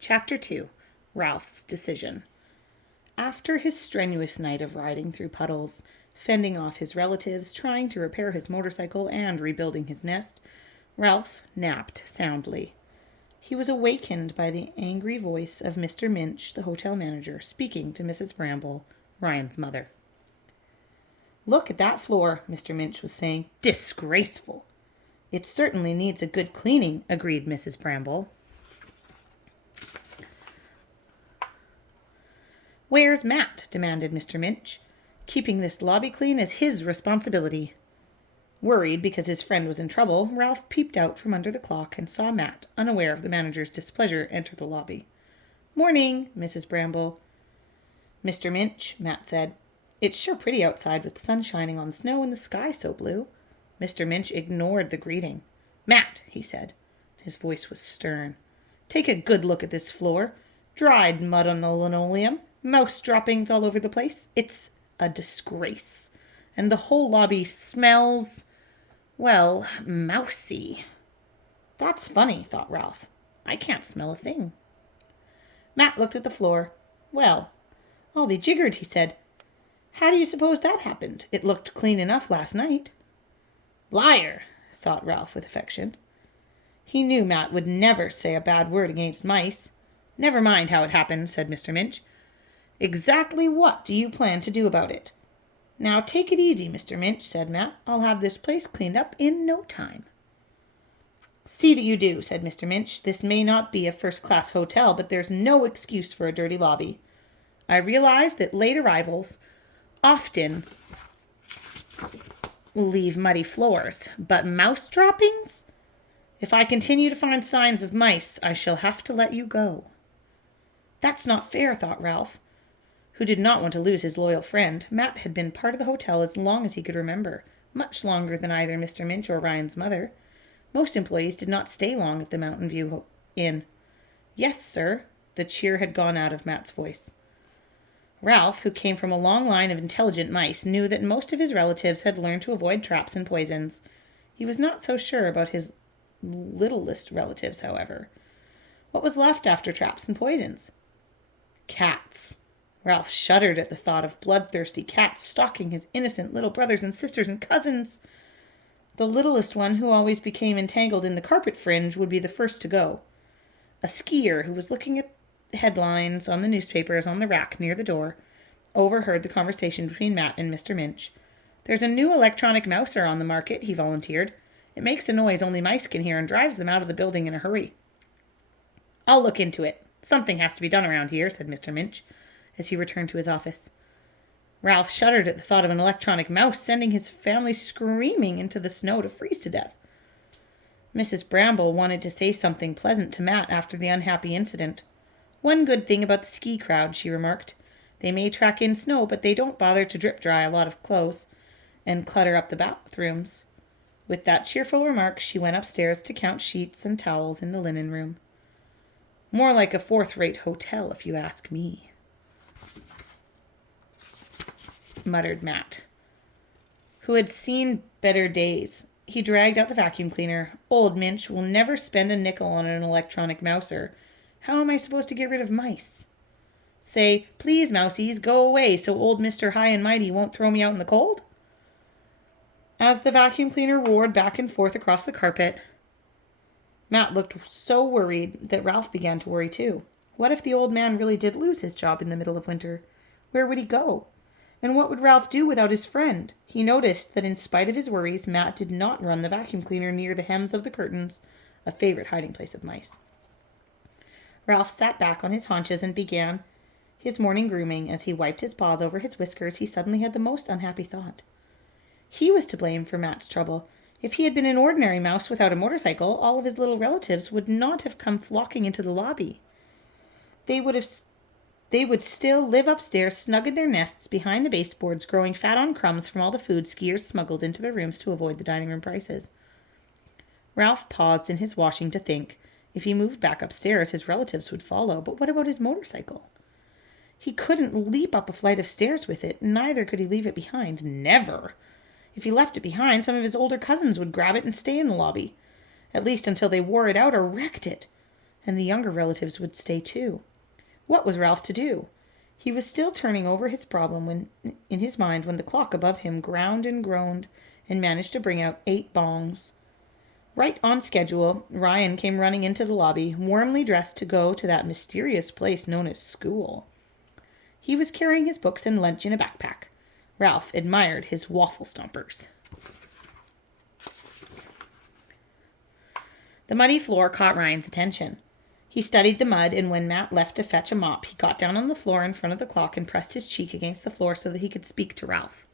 Chapter 2. Ralph's Decision. After his strenuous night of riding through puddles, fending off his relatives, trying to repair his motorcycle, and rebuilding his nest, Ralph napped soundly. He was awakened by the angry voice of Mr. Minch, the hotel manager, speaking to Mrs. Bramble, Ryan's mother. "Look at that floor," Mr. Minch was saying. "Disgraceful." "It certainly needs a good cleaning," agreed Mrs. Bramble. "Where's Matt?" demanded Mr. Minch. "Keeping this lobby clean is his responsibility." Worried because his friend was in trouble, Ralph peeped out from under the clock and saw Matt, unaware of the manager's displeasure, enter the lobby. "Morning, Mrs. Bramble." "Mr. Minch," Matt said. "It's sure pretty outside with the sun shining on the snow and the sky so blue." Mr. Minch ignored the greeting. "Matt," he said. His voice was stern. "Take a good look at this floor. Dried mud on the linoleum. Mouse droppings all over the place. It's a disgrace. And the whole lobby smells, well, mousy." "That's funny," thought Ralph. "I can't smell a thing." Matt looked at the floor. "Well, I'll be jiggered," he said. "How do you suppose that happened? It looked clean enough last night." "Liar," thought Ralph with affection. He knew Matt would never say a bad word against mice. "Never mind how it happened," said Mr. Minch. "Exactly what do you plan to do about it?" "Now take it easy, Mr. Minch," said Matt. "I'll have this place cleaned up in no time." "See that you do," said Mr. Minch. "This may not be a first-class hotel, but there's no excuse for a dirty lobby. I realize that late arrivals often leave muddy floors, but mouse droppings? If I continue to find signs of mice, I shall have to let you go." "That's not fair," thought Ralph, who did not want to lose his loyal friend. Matt had been part of the hotel as long as he could remember, much longer than either Mr. Minch or Ryan's mother. Most employees did not stay long at the Mountain View Inn. "Yes, sir." The cheer had gone out of Matt's voice. Ralph, who came from a long line of intelligent mice, knew that most of his relatives had learned to avoid traps and poisons. He was not so sure about his littlest relatives, however. What was left after traps and poisons? Cats. Ralph shuddered at the thought of bloodthirsty cats stalking his innocent little brothers and sisters and cousins. The littlest one, who always became entangled in the carpet fringe, would be the first to go. A skier who was looking at headlines on the newspapers on the rack near the door overheard the conversation between Matt and Mr. Minch. "There's a new electronic mouser on the market," he volunteered. "It makes a noise only mice can hear and drives them out of the building in a hurry." "I'll look into it. Something has to be done around here," said Mr. Minch, as he returned to his office. Ralph shuddered at the thought of an electronic mouse sending his family screaming into the snow to freeze to death. Mrs. Bramble wanted to say something pleasant to Matt after the unhappy incident. "One good thing about the ski crowd," she remarked. "They may track in snow, but they don't bother to drip dry a lot of clothes and clutter up the bathrooms." With that cheerful remark, she went upstairs to count sheets and towels in the linen room. "More like a fourth-rate hotel, if you ask me," muttered Matt, who had seen better days. He dragged out the vacuum cleaner. "Old Minch will never spend a nickel on an electronic mouser. How am I supposed to get rid of mice? Say, 'Please, mousies, go away so old Mr. High and Mighty won't throw me out in the cold?'" As the vacuum cleaner roared back and forth across the carpet, Matt looked so worried that Ralph began to worry too. What if the old man really did lose his job in the middle of winter? Where would he go? And what would Ralph do without his friend? He noticed that in spite of his worries, Matt did not run the vacuum cleaner near the hems of the curtains, a favorite hiding place of mice. Ralph sat back on his haunches and began his morning grooming. As he wiped his paws over his whiskers, he suddenly had the most unhappy thought. He was to blame for Matt's trouble. If he had been an ordinary mouse without a motorcycle, all of his little relatives would not have come flocking into the lobby. They would still live upstairs, snug in their nests behind the baseboards, growing fat on crumbs from all the food skiers smuggled into their rooms to avoid the dining room prices. Ralph paused in his washing to think. If he moved back upstairs, his relatives would follow. But what about his motorcycle? He couldn't leap up a flight of stairs with it. Neither could he leave it behind. Never. If he left it behind, some of his older cousins would grab it and stay in the lobby, at least until they wore it out or wrecked it. and the younger relatives would stay too. What was Ralph to do? He was still turning over his problem in his mind when the clock above him ground and groaned and managed to bring out 8 bongs. Right on schedule, Ryan came running into the lobby, warmly dressed to go to that mysterious place known as school. He was carrying his books and lunch in a backpack. Ralph admired his waffle stompers. The muddy floor caught Ryan's attention. He studied the mud, and when Matt left to fetch a mop, he got down on the floor in front of the clock and pressed his cheek against the floor so that he could speak to Ralph.